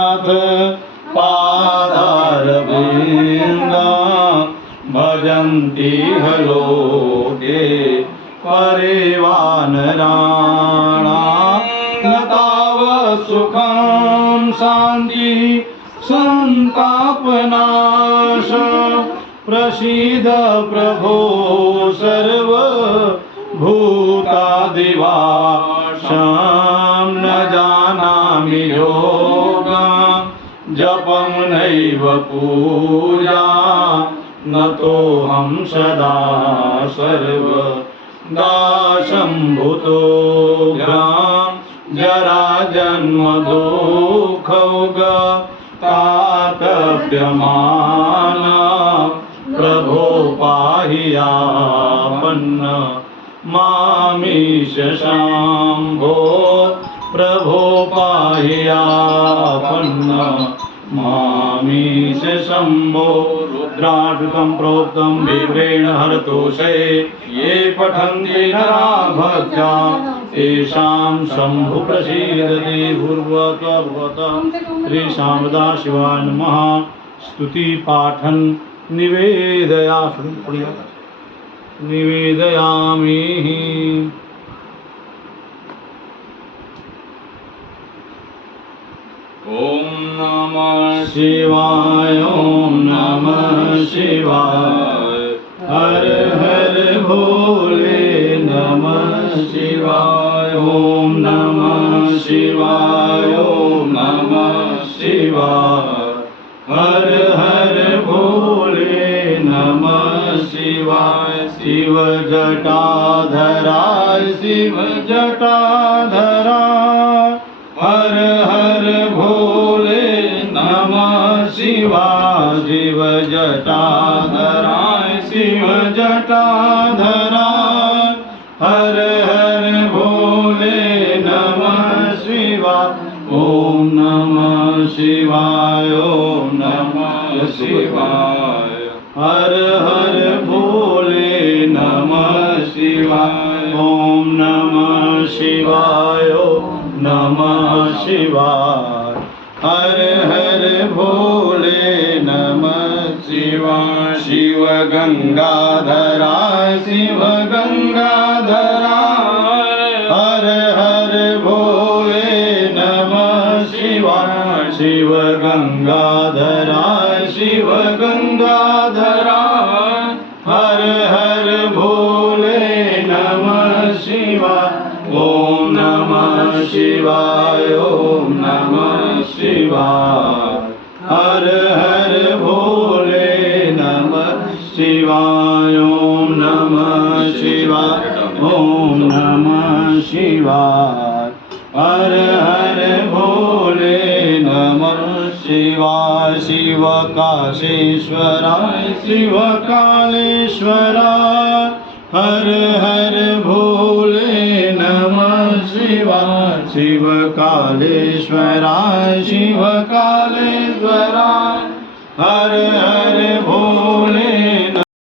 पादारविन्दा भजन्ति लोके परिवानराणां न तावत् सुखं शान्ति संतापनाश प्रसीद प्रभो सर्वभूतादिवासां न जानामि योगां जपं नैव पूजा न तोऽहं सदा सर्वदा शम्भुतो ग्राम जरा जन्म दुःखौग तातप्यमान प्रभो पाहि आपन्न मामीश शाम्भो प्रभो पाहि आपन्न मामीश शम्भो। रुद्रार्जुतं प्रोक्तं विप्रेण हरतोषे ये पठन्ति नरा भक्त्या तेषां शम्भु प्रसीदति भूर्भुवः श्री शारदा शिवाय नमः। स्तुति पाठन निवेदयामि। ओम नमः शिवाय ओम नमः शिवाय हर हर भोले नमः शिवाय ओम नमः शिवाय ओम नमः शिवाय हर हर भोले नमः शिवाय। शिव जटाधराय शिव जटाधराय हर हर भोले नमः शिवाय। शिव जटाधराय शिव जटाधराय हर हर भोले नमः शिवाय। ओम नमः शिवाय ओम नमः शिवाय हर हर भोले नमः शिवाय। ओम नमः शिवाय ओम नमः शिवाय हर हर भोले नमः शिवाय। शिव गंगाधराय शिव गंगाधराय हर हर भोले नमः शिवाय। शिव गंगाधराय शिव गंगाधराय हर हर भोले नमः शिवाय। ओम नमः शिवाय ओम नमः शिवाय हर हर भोले नमः शिवाय। ओम नमः शिवाय ओम नमः शिवाय हर हर भोले नमः शिवाय। शिव काशेश्वराय शिव कालेश्वराय हर हर भोले नमः शिवाय। शिव कालेश्वराय शिव कालेश्वराय हर हर भोले